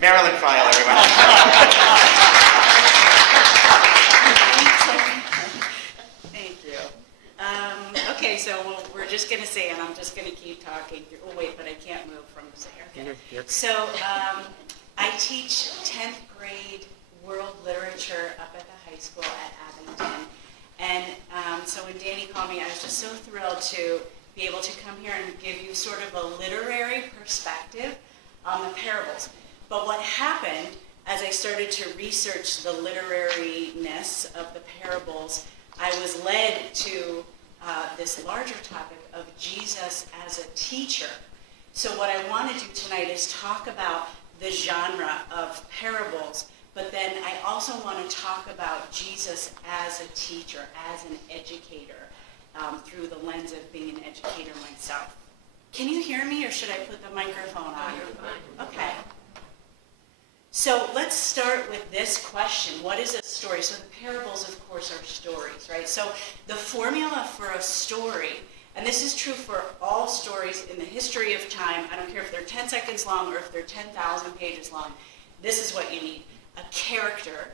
Marilyn Pfeil, everyone. Thank you. Okay, so we're just going to say, and I'm just going to keep talking. Oh, wait, but I can't move from there. Okay. Yep. So I teach 10th grade world literature up at the high school at Abington. And so when Danny called me, I was just so thrilled to be able to come here and give you sort of a literary perspective on the parables. But what happened as I started to research the literariness of the parables, I was led to this larger topic of Jesus as a teacher. So what I want to do tonight is talk about the genre of parables, but then I also want to talk about Jesus as a teacher, as an educator, through the lens of being an educator myself. Can you hear me, or should I put the microphone on? You're fine. Okay. So let's start with this question. What is a story? So the parables, of course, are stories, right? So the formula for a story, and this is true for all stories in the history of time, I don't care if they're 10 seconds long or if they're 10,000 pages long, this is what you need. A character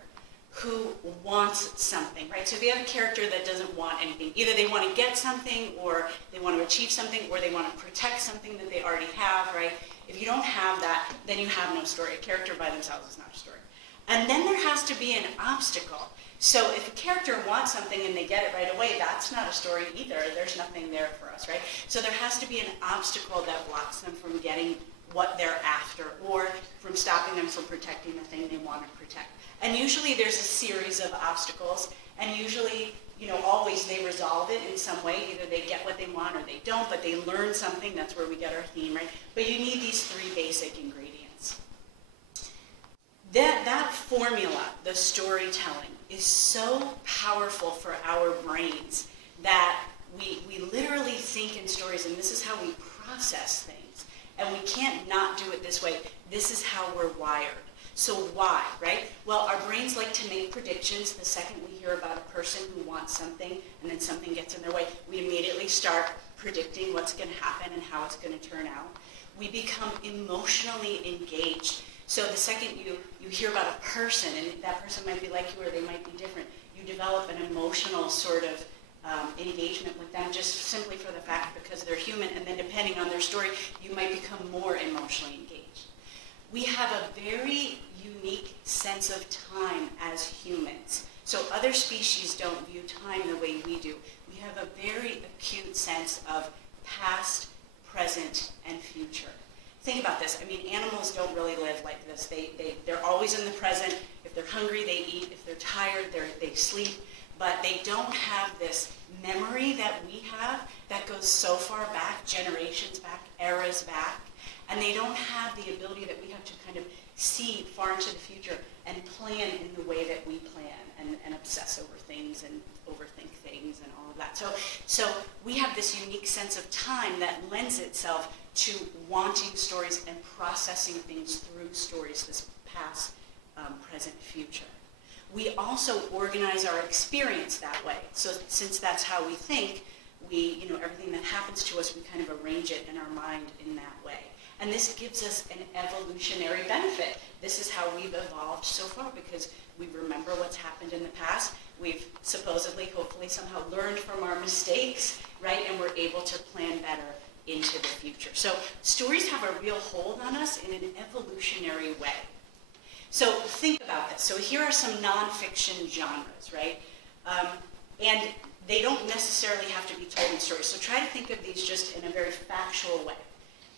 who wants something, right? So if you have a character that doesn't want anything, either they want to get something, or they want to achieve something, or they want to protect something that they already have, right? If you don't have that, then you have no story. A character by themselves is not a story. And then there has to be an obstacle. So if a character wants something and they get it right away, that's not a story either. There's nothing there for us, right? So there has to be an obstacle that blocks them from getting what they're after, or from stopping them from protecting the thing they want to protect. And usually there's a series of obstacles, and usually, always they resolve it in some way. Either they get what they want or they don't, but they learn something. That's where we get our theme, right? But you need these three basic ingredients. That formula, the storytelling, is so powerful for our brains that we literally think in stories, and this is how we process things. And we can't not do it this way. This is how we're wired. So why, right? Well, our brains like to make predictions. The second we hear about a person who wants something and then something gets in their way, we immediately start predicting what's going to happen and how it's going to turn out. We become emotionally engaged. So the second you hear about a person, and that person might be like you or they might be different, you develop an emotional sort of engagement with them just simply for the fact because they're human, and then depending on their story, you might become more emotionally engaged. We have a very unique sense of time as humans. So other species don't view time the way we do. We have a very acute sense of past, present, and future. Think about this. I mean, animals don't really live like this. They're always in the present. If they're hungry, they eat. If they're tired, they sleep. But they don't have this memory that we have that goes so far back, generations back, eras back. And they don't have the ability that we have to kind of see far into the future and plan in the way that we plan and obsess over things and overthink things and all of that. So we have this unique sense of time that lends itself to wanting stories and processing things through stories, this past, present, future. We also organize our experience that way. So since that's how we think, everything that happens to us, we kind of arrange it in our mind in that way. And this gives us an evolutionary benefit. This is how we've evolved so far, because we remember what's happened in the past. We've supposedly, hopefully, somehow learned from our mistakes, right? And we're able to plan better into the future. So stories have a real hold on us in an evolutionary way. So think about this. So here are some nonfiction genres, right? And they don't necessarily have to be told in stories. So try to think of these just in a very factual way.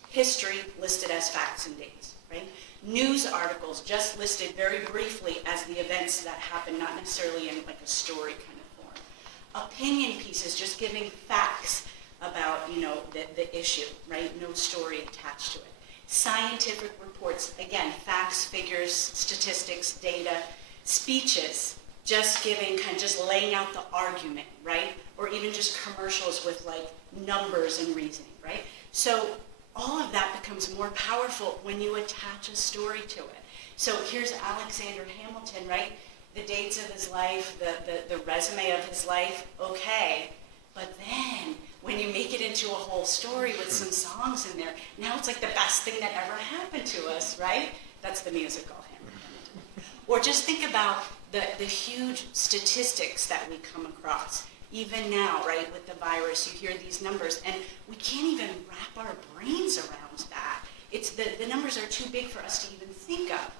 History listed as facts and dates, right? News articles just listed very briefly as the events that happen, not necessarily in like a story kind of form. Opinion pieces just giving facts about, the issue, right? No story attached to it. Scientific reports, again, facts, figures, statistics, data. Speeches, just giving, just laying out the argument, right? Or even just commercials with like numbers and reasoning, right? So all of that becomes more powerful when you attach a story to it. So here's Alexander Hamilton, right? The dates of his life, the resume of his life, okay. But then when you make it into a whole story with some songs in there, now it's like the best thing that ever happened to us, right? That's the musical Hamilton. Or just think about the huge statistics that we come across. Even now, right, with the virus, you hear these numbers, and we can't even wrap our brains around that. It's the numbers are too big for us to even think of.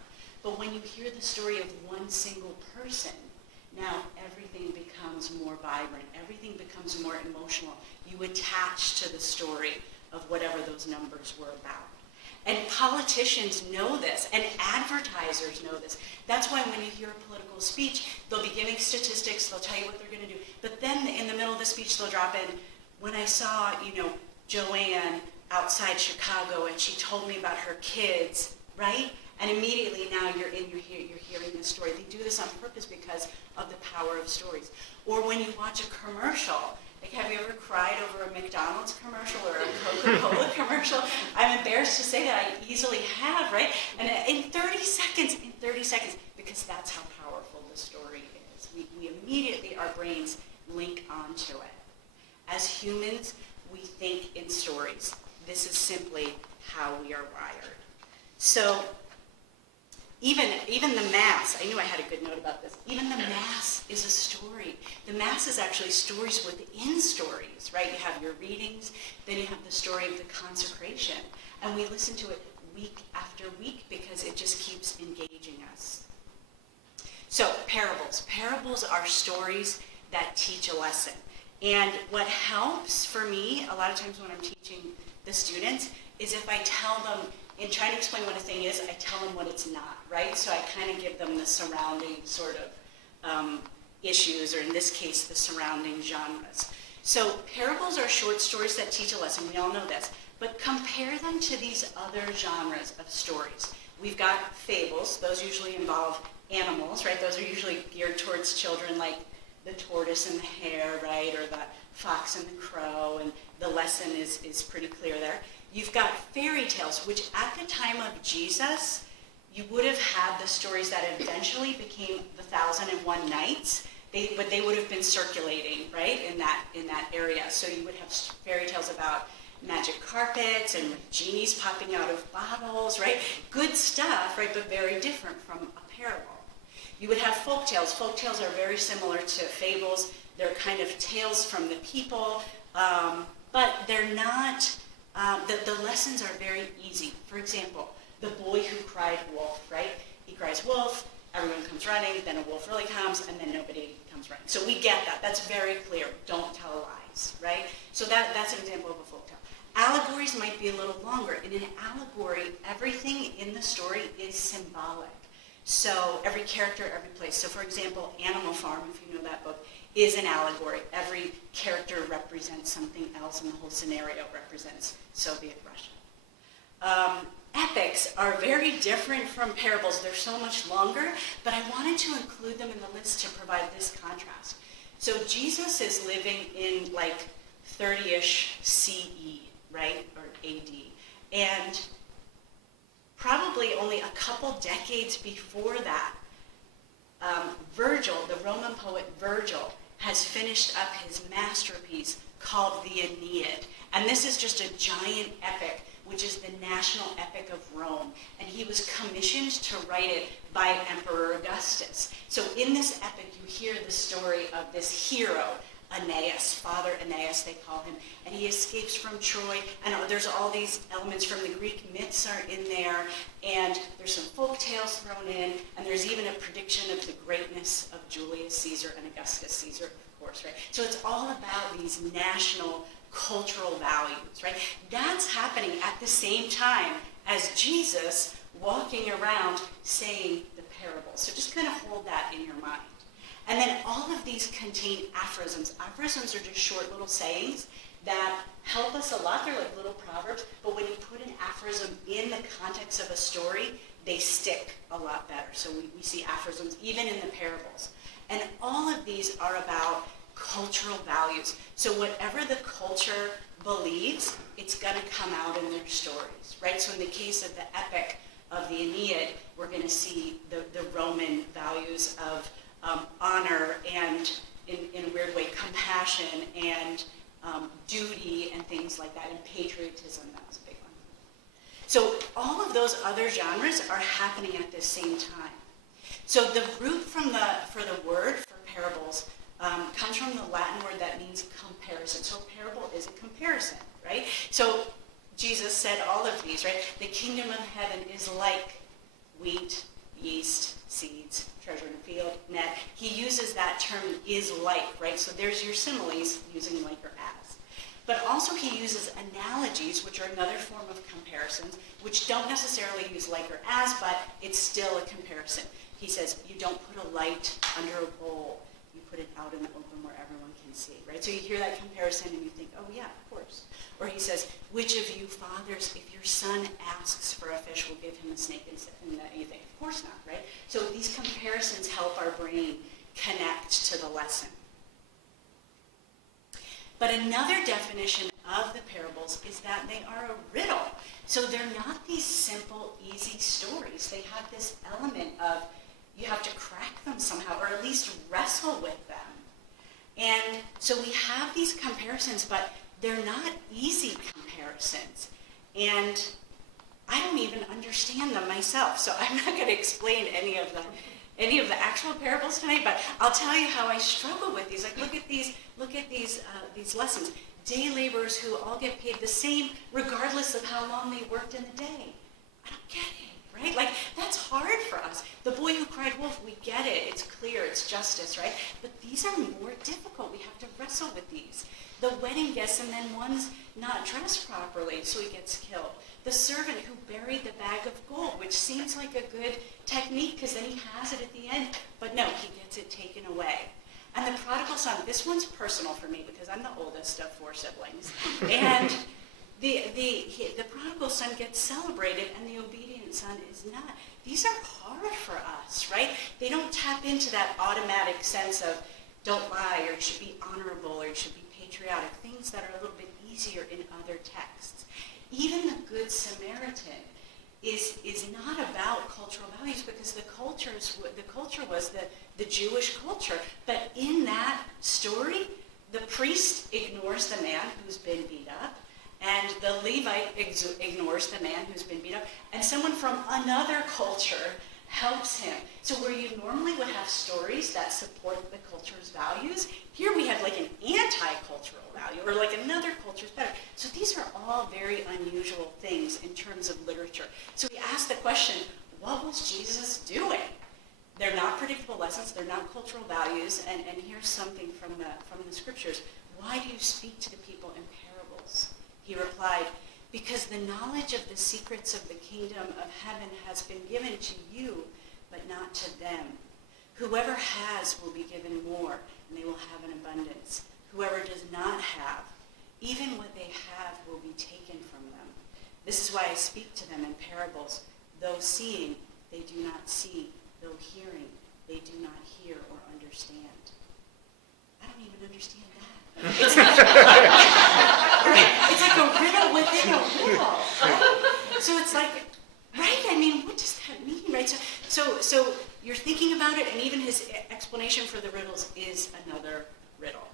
But when you hear the story of one single person, now everything becomes more vibrant. Everything becomes more emotional. You attach to the story of whatever those numbers were about. And politicians know this, and advertisers know this. That's why when you hear a political speech, they'll be giving statistics, they'll tell you what they're going to do. But then in the middle of the speech, they'll drop in, when I saw, Joanne outside Chicago, and she told me about her kids, right? And immediately now you're hearing this story. They do this on purpose because of the power of stories. Or when you watch a commercial, like have you ever cried over a McDonald's commercial or a Coca-Cola commercial? I'm embarrassed to say that I easily have, right? And in 30 seconds, because that's how powerful the story is. We immediately, our brains link onto it. As humans, we think in stories. This is simply how we are wired. So even the Mass, I knew I had a good note about this, even the Mass is a story. The Mass is actually stories within stories, right? You have your readings, then you have the story of the consecration, and we listen to it week after week because it just keeps engaging us. So parables. Parables are stories that teach a lesson. And what helps for me, a lot of times when I'm teaching the students, is if I tell them, in trying to explain what a thing is, I tell them what it's not, right? So I kind of give them the surrounding sort of issues, or in this case, the surrounding genres. So parables are short stories that teach a lesson. We all know this. But compare them to these other genres of stories. We've got fables. Those usually involve animals, right? Those are usually geared towards children, like the tortoise and the hare, right? Or the fox and the crow, and the lesson is pretty clear there. You've got fairy tales, which at the time of Jesus, you would have had the stories that eventually became the 1001 Nights, but they would have been circulating, right, in that area. So you would have fairy tales about magic carpets and genies popping out of bottles, right? Good stuff, right, but very different from a parable. You would have folk tales. Folk tales are very similar to fables. They're kind of tales from the people, but they're not. The lessons are very easy. For example, the boy who cried wolf, right? He cries wolf, everyone comes running, then a wolf really comes, and then nobody comes running. So we get that. That's very clear. Don't tell lies, right? So that's an example of a folk tale. Allegories might be a little longer. In an allegory, everything in the story is symbolic. So every character, every place. So for example, Animal Farm, if you know that book, is an allegory. Every character represents something else, and the whole scenario represents Soviet Russia. Epics are very different from parables. They're so much longer, but I wanted to include them in the list to provide this contrast. So Jesus is living in like 30-ish CE, right, or AD, and probably only a couple decades before that, Virgil, the Roman poet Virgil, has finished up his masterpiece called the Aeneid. And this is just a giant epic, which is the national epic of Rome. And he was commissioned to write it by Emperor Augustus. So in this epic, you hear the story of this hero, Aeneas, Father Aeneas, they call him, and he escapes from Troy, and there's all these elements from the Greek myths are in there, and there's some folk tales thrown in, and there's even a prediction of the greatness of Julius Caesar and Augustus Caesar, of course, right? So it's all about these national cultural values, right? That's happening at the same time as Jesus walking around saying the parables. So just kind of hold that in your mind. And then all of these contain aphorisms. Aphorisms are just short little sayings that help us a lot. They're like little proverbs, but when you put an aphorism in the context of a story, they stick a lot better. So we see aphorisms even in the parables. And all of these are about cultural values. So whatever the culture believes, it's going to come out in their stories, right? So in the case of the epic of the Aeneid, we're going to see the Roman values of honor and, in a weird way, compassion and duty and things like that, and patriotism, that was a big one. So all of those other genres are happening at the same time. So the root for the word for parables comes from the Latin word that means comparison. So parable is a comparison, right? So Jesus said all of these, right? The kingdom of heaven is like wheat, yeast, seeds, treasure in a field, net. He uses that term is like, right? So there's your similes using like or as. But also he uses analogies, which are another form of comparisons, which don't necessarily use like or as, but it's still a comparison. He says, you don't put a light under a bowl. You put it out in the open where everyone can see, right? So you hear that comparison and you think, oh yeah, of course. Or he says, which of you fathers, if your son asks for a fish, will give him a snake instead? And you think, of course not, right? So these comparisons help our brain connect to the lesson. But another definition of the parables is that they are a riddle. So they're not these simple, easy stories. They have this element of you have to crack them somehow, or at least wrestle with them. And so we have these comparisons, but they're not easy comparisons. And I don't even understand them myself. So I'm not going to explain any of the actual parables tonight, but I'll tell you how I struggle with these. Like, look at these lessons. Day laborers who all get paid the same regardless of how long they worked in the day. I don't get it, right? Like, that's hard for us. The boy who cried wolf, we get it. It's clear. It's justice, right? But these are more difficult. We have to wrestle with these. The wedding guest, and then one's not dressed properly, so he gets killed. The servant who buried the bag of gold, which seems like a good technique because then he has it at the end, but no, he gets it taken away. And the prodigal son, this one's personal for me because I'm the oldest of 4 siblings. And the prodigal son gets celebrated and the obedient son is not. These are hard for us, right? They don't tap into that automatic sense of don't lie, or it should be honorable, or it should be patriotic, things that are a little bit easier in other texts. Even the Good Samaritan is not about cultural values because the culture was the Jewish culture. But in that story, the priest ignores the man who's been beat up, and the Levite ignores the man who's been beat up, and someone from another culture helps him. So where you normally would have stories that support the culture's values, here we have like an anti-cultural value, or like another culture's better. So these are all very unusual things in terms of literature. So we ask the question, what was Jesus doing? They're not predictable lessons, they're not cultural values, and here's something from the scriptures. Why do you speak to the people in parables? He replied, because the knowledge of the secrets of the kingdom of heaven has been given to you, but not to them. Whoever has will be given more, and they will have an abundance. Whoever does not have, even what they have will be taken from them. This is why I speak to them in parables. Though seeing, they do not see. Though hearing, they do not hear or understand. I don't even understand that. It's like a riddle within a riddle, right? So it's like, right? I mean, what does that mean, right? So you're thinking about it, and even his explanation for the riddles is another riddle.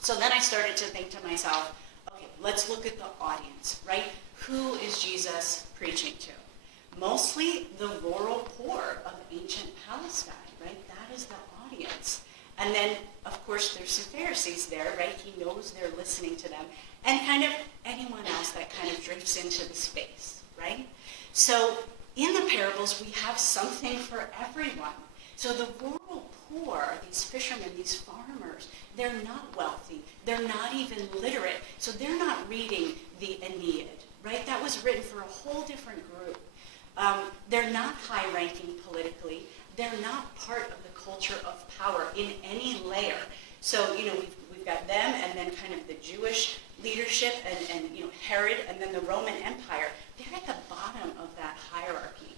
So then I started to think to myself, okay, let's look at the audience, right? Who is Jesus preaching to? Mostly the rural poor of ancient Palestine, right? That is the audience. And then, of course, there's some Pharisees there, right? He knows they're listening to them. And kind of anyone else that kind of drifts into the space, right? So in the parables, we have something for everyone. So the rural poor, these fishermen, these farmers, they're not wealthy. They're not even literate. So they're not reading the Aeneid, right? That was written for a whole different group. They're not high-ranking politically. They're not part of the culture of power in any layer. So, we've got them, and then kind of the Jewish leadership, and Herod, and then the Roman Empire. They're at the bottom of that hierarchy.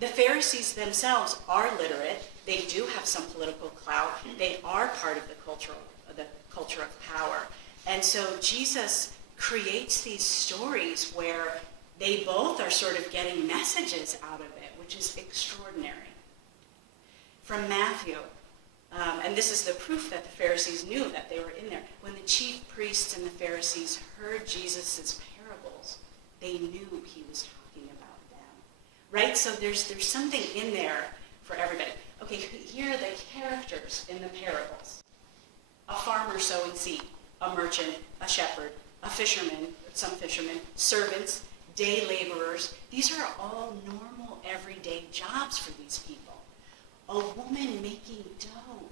The Pharisees themselves are literate. They do have some political clout. They are part of the culture of power. And so Jesus creates these stories where they both are sort of getting messages out of it, which is extraordinary. From Matthew, and this is the proof that the Pharisees knew that they were in there. When the chief priests and the Pharisees heard Jesus' parables, they knew he was talking about them. Right? So there's something in there for everybody. Okay, here are the characters in the parables. A farmer sowing seed, a merchant, a shepherd, a fisherman, some fishermen, servants, day laborers. These are all normal, everyday jobs for these people. A woman making dough.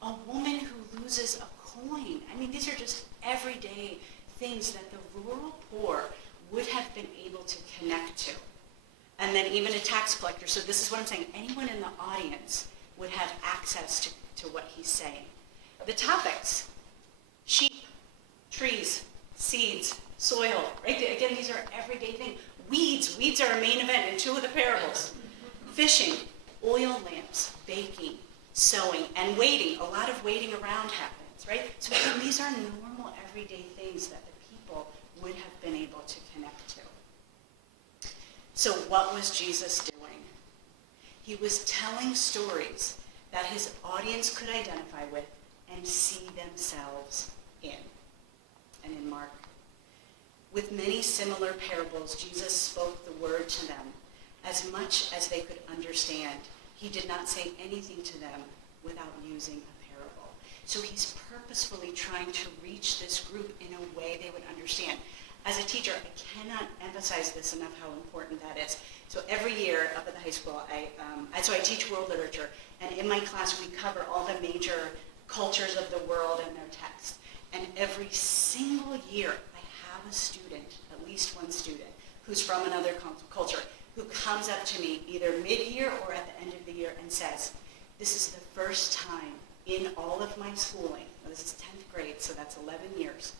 A woman who loses a coin. I mean, these are just everyday things that the rural poor would have been able to connect to. And then even a tax collector. So this is what I'm saying. Anyone in the audience would have access to what he's saying. The topics: sheep, trees, seeds, soil. Right? Again, these are everyday things. Weeds. Weeds are a main event in 2 of the parables. Fishing, oil lamps, baking, sewing, and waiting. A lot of waiting around happens, right? So again, these are normal, everyday things that the people would have been able to connect to. So what was Jesus doing? He was telling stories that his audience could identify with and see themselves in. And in Mark, with many similar parables, Jesus spoke the word to them as much as they could understand. He did not say anything to them without using a parable. So he's purposefully trying to reach this group in a way they would understand. As a teacher, I cannot emphasize this enough how important that is. So every year up at the high school, I teach world literature, and in my class we cover all the major cultures of the world and their texts. And every single year I have a student, at least one student, who's from another culture, who comes up to me either mid-year or at the end of the year and says, this is the first time in all of my schooling, well, this is 10th grade, so that's 11 years,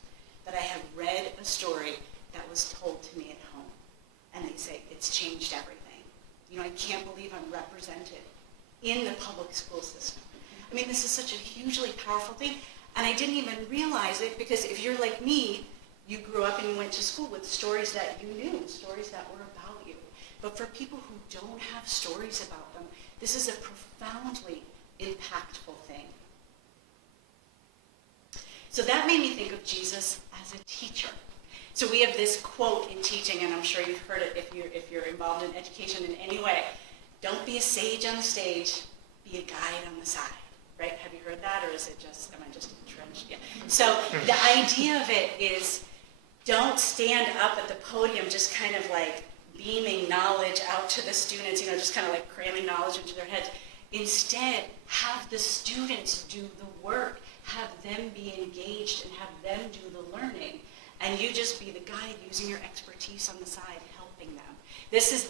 that I have read a story that was told to me at home. And they say, it's changed everything. You know, I can't believe I'm represented in the public school system. I mean, this is such a hugely powerful thing, and I didn't even realize it, because if you're like me, you grew up and you went to school with stories that you knew, stories that were about you. But for people who don't have stories about them, this is a profoundly impactful thing. So that made me think of Jesus as a teacher. So we have this quote in teaching, and I'm sure you've heard it if you're involved in education in any way. Don't be a sage on the stage, be a guide on the side. Right? Have you heard that, or is it just, am I just entrenched? Yeah. So the idea of it is, don't stand up at the podium just kind of like beaming knowledge out to the students, just kind of like cramming knowledge into their heads. Instead, have the students do the work, have them be engaged and have them do the learning, and you just be the guide using your expertise on the side, helping them. This is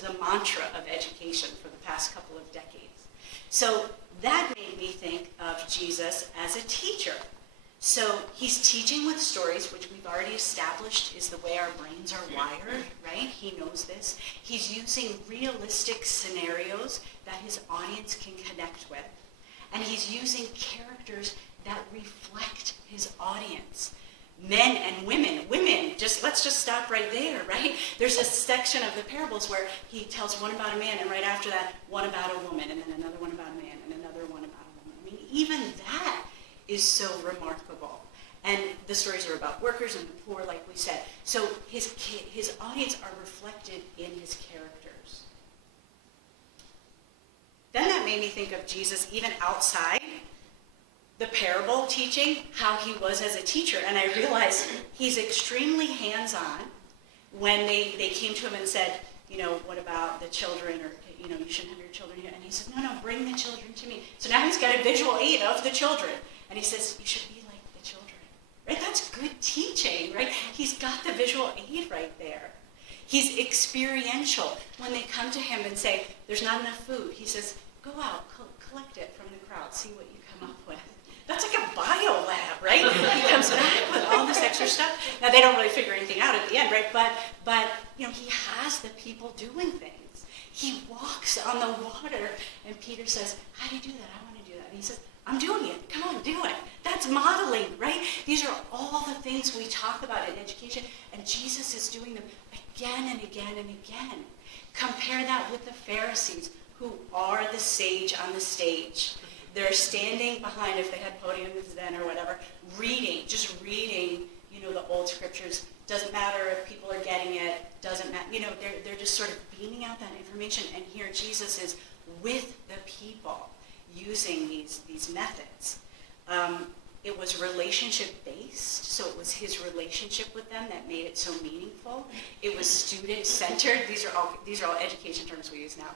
the mantra of education for the past couple of decades. So that made me think of Jesus as a teacher. So he's teaching with stories, which we've already established is the way our brains are wired, right? He knows this. He's using realistic scenarios that his audience can connect with. And he's using characters that reflect his audience. Men and women. Let's just stop right there, right? There's a section of the parables where he tells one about a man, and right after that, one about a woman, and then another one about a man, and another one about a woman. I mean, even that is so remarkable. And the stories are about workers and the poor, like we said. So his audience are reflected in his characters. Then that made me think of Jesus even outside the parable teaching, how he was as a teacher. And I realized he's extremely hands-on. When they came to him and said, what about the children, or, you shouldn't have your children here. And he said, no, bring the children to me. So now he's got a visual aid of the children. And he says, you should be like the children. Right? That's good teaching, right? He's got the visual aid right there. He's experiential. When they come to him and say, there's not enough food, he says, go out, collect it from the crowd, see what you come up with. That's like a bio lab, right? He comes back with all this extra stuff. Now, they don't really figure anything out at the end, right? But he has the people doing things. He walks on the water, and Peter says, how do you do that? I want to do that. And he says, I'm doing it. Come on, do it. That's modeling, right? These are all the things we talk about in education, and Jesus is doing them again and again and again. Compare that with the Pharisees, who are the sage on the stage. They're standing behind, if they had podiums then or whatever, reading the old scriptures. Doesn't matter if people are getting it, doesn't matter, they're just sort of beaming out that information, and here Jesus is with the people using these methods. It was relationship-based, so it was his relationship with them that made it so meaningful. It was student-centered. These are all education terms we use now.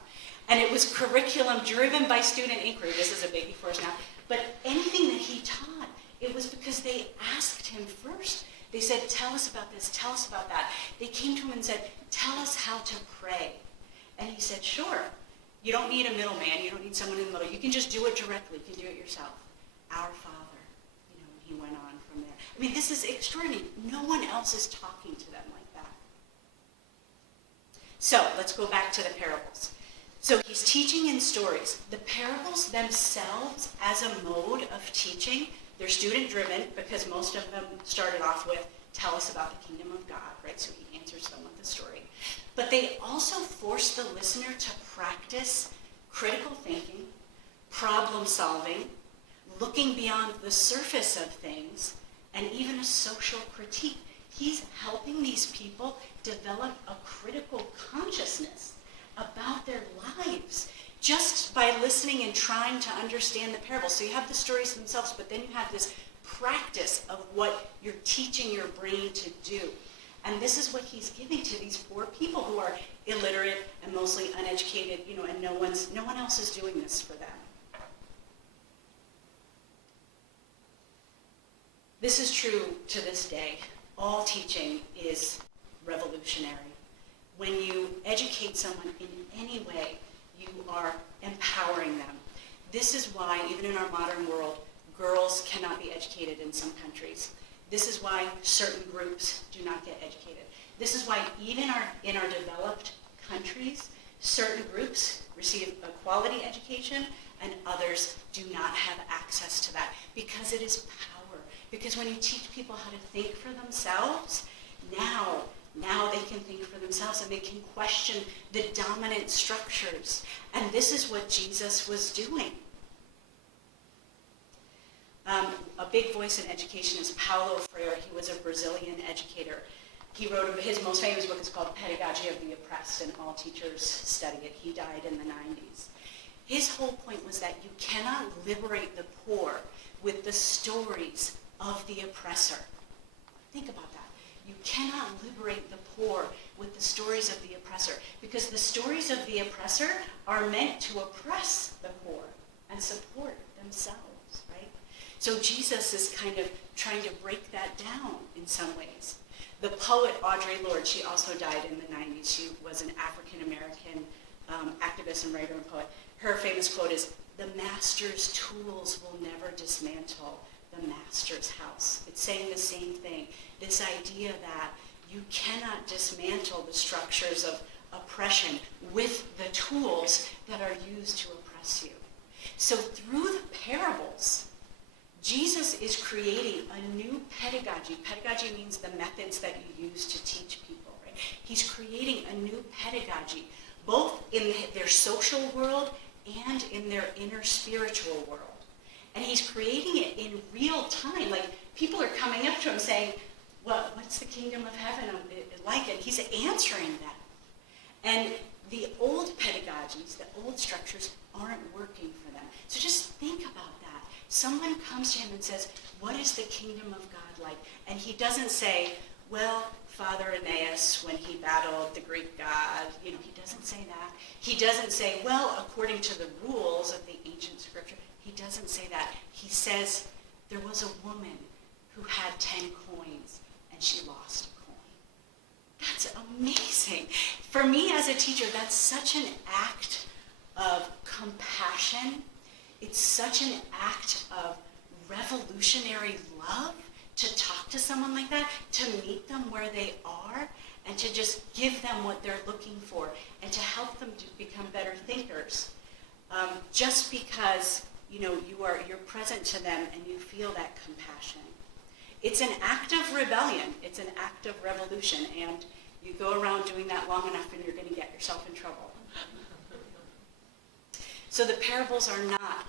And it was curriculum-driven by student inquiry. This is a biggie for us now. But anything that he taught, it was because they asked him first. They said, tell us about this, tell us about that. They came to him and said, tell us how to pray. And he said, sure. You don't need a middleman. You don't need someone in the middle. You can just do it directly. You can do it yourself. Our Father. He went on from there. I mean, this is extraordinary. No one else is talking to them like that. So let's go back to the parables. So he's teaching in stories. The parables themselves as a mode of teaching, they're student-driven because most of them started off with, tell us about the kingdom of God, right? So he answers them with a story. But they also force the listener to practice critical thinking, problem solving, looking beyond the surface of things, and even a social critique. He's helping these people develop a critical consciousness about their lives just by listening and trying to understand the parables. So you have the stories themselves, but then you have this practice of what you're teaching your brain to do. And this is what he's giving to these poor people who are illiterate and mostly uneducated, and no one else is doing this for them. This is true to this day. All teaching is revolutionary. When you educate someone in any way, you are empowering them. This is why, even in our modern world, girls cannot be educated in some countries. This is why certain groups do not get educated. This is why even in our developed countries, certain groups receive a quality education and others do not have access to that, because it is power. Because when you teach people how to think for themselves, now they can think for themselves and they can question the dominant structures. And this is what Jesus was doing. A big voice in education is Paulo Freire. He was a Brazilian educator. He wrote, his most famous book is called Pedagogy of the Oppressed, and all teachers study it. He died in the 90s. His whole point was that you cannot liberate the poor with the stories of the oppressor. Think about that. You cannot liberate the poor with the stories of the oppressor, because the stories of the oppressor are meant to oppress the poor and support themselves, right? So Jesus is kind of trying to break that down in some ways. The poet Audre Lorde, she also died in the 90s. She was an African-American activist and writer and poet. Her famous quote is, "The master's tools will never dismantle the master's house." It's saying the same thing. This idea that you cannot dismantle the structures of oppression with the tools that are used to oppress you. So through the parables, Jesus is creating a new pedagogy. Pedagogy means the methods that you use to teach people, right? He's creating a new pedagogy, both in their social world and in their inner spiritual world. And he's creating it in real time. Like, people are coming up to him saying, "Well, what's the kingdom of heaven like?" And he's answering them. And the old pedagogies, the old structures, aren't working for them. So just think about that. Someone comes to him and says, "What is the kingdom of God like?" And he doesn't say, "Well, Father Aeneas, when he battled the Greek god," he doesn't say that. He doesn't say, "Well, according to the rules of the ancient scripture." He doesn't say that. He says, "There was a woman who had 10 coins and she lost a coin." That's amazing. For me as a teacher, that's such an act of compassion. It's such an act of revolutionary love to talk to someone like that, to meet them where they are, and to just give them what they're looking for, and to help them to become better thinkers. Just because you're present to them and you feel that compassion. It's an act of rebellion. It's an act of revolution, and you go around doing that long enough and you're going to get yourself in trouble. So the parables are not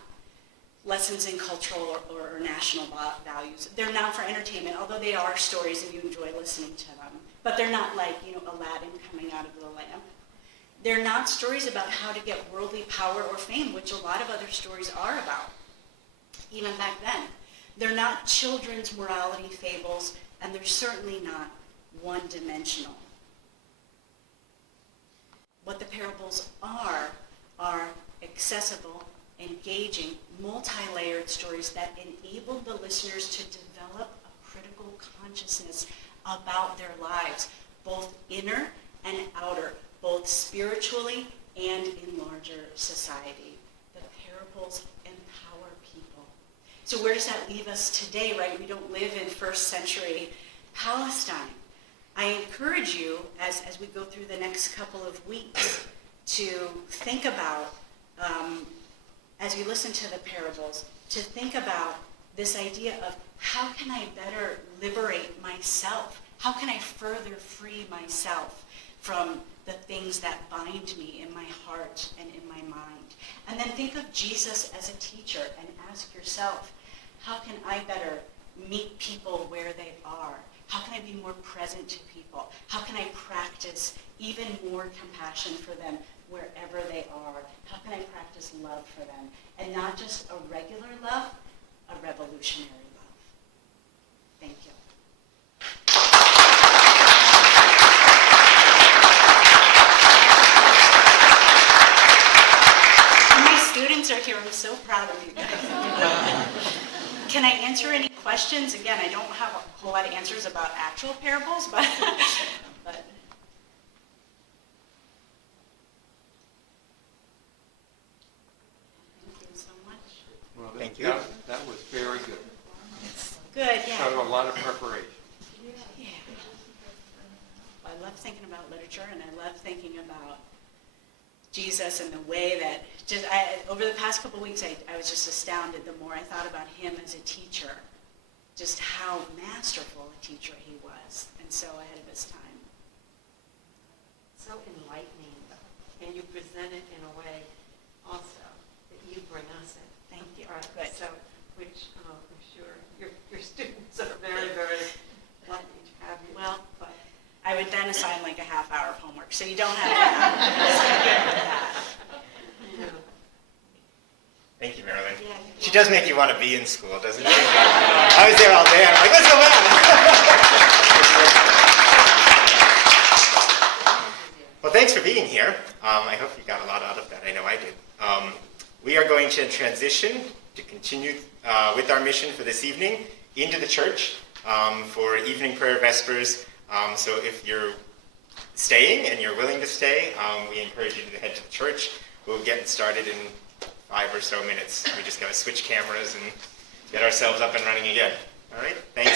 lessons in cultural or national values. They're not for entertainment, although they are stories and you enjoy listening to them. But they're not like, Aladdin coming out of the lamp. They're not stories about how to get worldly power or fame, which a lot of other stories are about, even back then. They're not children's morality fables, and they're certainly not one-dimensional. What the parables are accessible, engaging, multi-layered stories that enable the listeners to develop a critical consciousness about their lives, both inner and outer, both spiritually and in larger society. The parables empower people. So where does that leave us today, right? We don't live in first century Palestine. I encourage you, as we go through the next couple of weeks, to think about, as you listen to the parables, to think about this idea of how can I better liberate myself? How can I further free myself from the things that bind me in my heart and in my mind? And then think of Jesus as a teacher and ask yourself, how can I better meet people where they are? How can I be more present to people? How can I practice even more compassion for them wherever they are? How can I practice love for them? And not just a regular love, a revolutionary love. Thank you. My students are here. I'm so proud of you guys. Can I answer any questions? Again, I don't have a whole lot of answers about actual parables, but thank you so much. Well, Thank you. That was very good. Good, yeah. Showed a lot of preparation. Yeah. I love thinking about literature, and I love thinking about Jesus and the way that, over the past couple of weeks, I was just astounded the more I thought about him as a teacher, just how masterful a teacher he was, and so ahead of his time. So enlightening, and you present it in a way also that you bring us in. Thank you. Right. Good. So, which I'm sure your students are very, very lucky to have you. Well, but I would then assign like a half hour of homework, so you don't have to. you know, Thank you, Marilyn. Yeah. She does make you want to be in school, doesn't she? I was there all day. I'm like, let's go back. Well, thanks for being here. I hope you got a lot out of that. I know I did. We are going to transition to continue with our mission for this evening into the church for evening prayer vespers. So if you're staying and you're willing to stay, we encourage you to head to the church. We'll get started in 5 or so minutes. We just got to switch cameras and get ourselves up and running again. All right? Thanks.